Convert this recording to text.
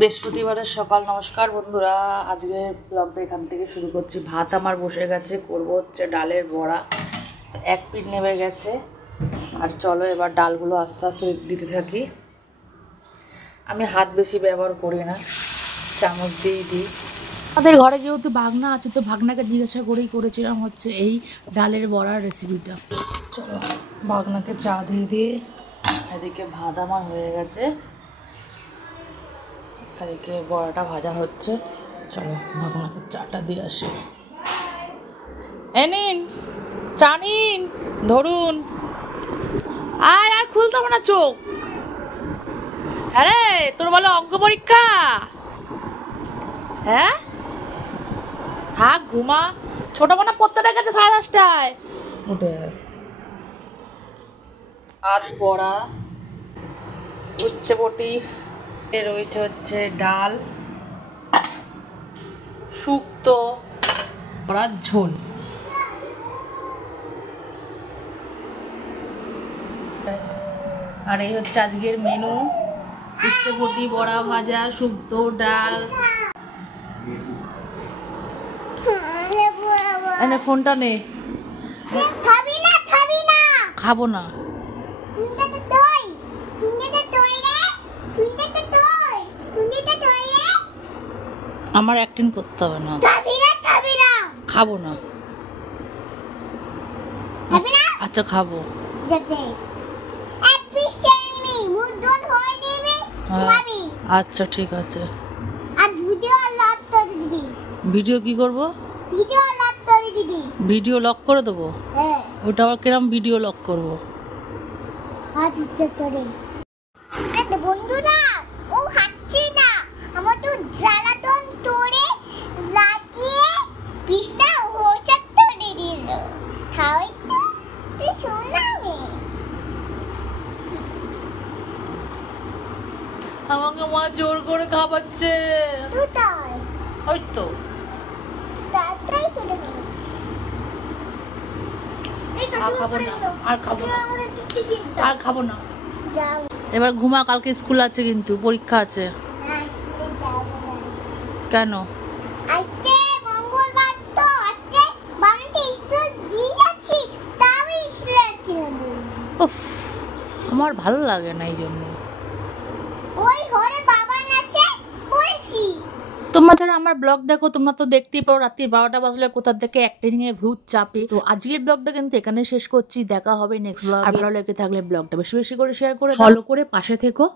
বৃহস্পতিবারের সকাল। নমস্কার বন্ধুরা, আজকে ব্লগটা এখান থেকে শুরু করছি। ভাত আমার বসে গেছে, করব হচ্ছে ডালের বড়া। এক পিঠ নেমে গেছে, আর চলো এবার ডালগুলো আস্তে আস্তে দিতে থাকি। আমি হাত বেশি ব্যবহার করি না, চামচ দিয়েই দিই। আমাদের ঘরে যেহেতু ভাগনা আছে, তো ভাগনাকে জিজ্ঞাসা করেই করেছিলাম হচ্ছে এই ডালের বড়ার রেসিপিটা। চলো ভাগনাকে চা দিয়ে দিয়ে এদিকে ভাত আমার হয়ে গেছে, এদিকে বড়াটা ভাজা হচ্ছে। চলো ভাগনাকে চাটা দিয়ে আসি। এ নিন চা নিন, ধরুন। আর খুলতে হবে না চোখ। আরে তোর বলো অঙ্ক পরীক্ষা? হ্যাঁ হ্যাঁ, ঘুমা। ছোট বোনা পড়তে গেছে 10:30টায় উঠে। ভাত বড়া, উচ্ছে বটি, রয়েছে হচ্ছে ডাল, শুক্তো, বড়ার ঝোল। আর এই হচ্ছে আজকের মেনু: উচ্ছে বটি, বড়া ভাজা, শুক্তো, ডাল। এনে ফোনটা নে। খাবো না। আমার অ্যাক্টিং করতে হবে না। খাবো না। আচ্ছা খাবো। আচ্ছা ঠিক আছে। ভিডিও কি করবো? ভিডিও লক করে দেবো? ওটা আবার কিরম ভিডিও লক করবো? বন্ধুরা ও হাঁটছে না, আমার তো জ্বালাতন তোরে লাগিয়ে বিছনা হোঁচট ধরে দিল। খাওয়াই তো তুই শোনাবে। আমাকে মা জোর করে খাওয়াচ্ছে। তুই তাই ওই তো তাই করে খাওয়াচ্ছে। আর খাবো না, আর খাবো না, আর খাবো না। যাও এবার ঘুমা, কালকে স্কুল আছে, কিন্তু পরীক্ষা আছে। কেন? আজকে মঙ্গলবার তো, আজকে বাড়িতে স্কুল দিয়ে যাচ্ছি, তাও স্কুল আছি না। উফ, আমার ভালো লাগে না এই জন্য। ওই ঘরে বাবা আছে বলছি। তোমরা যারা আমার ব্লগ দেখো, তোমরা তো দেখতেই পারো রাত্রি 12টা বাজলে কোথা থেকে অ্যাক্টিং এর ভূত চাপে। তো আজকের ব্লগটা কিন্তু এখানে শেষ করছি। দেখা হবে নেক্সট ব্লগে। আর ভালো লেগে থাকলে ব্লগটা বেশি বেশি করে শেয়ার করে ফলো করে পাশে থেকো।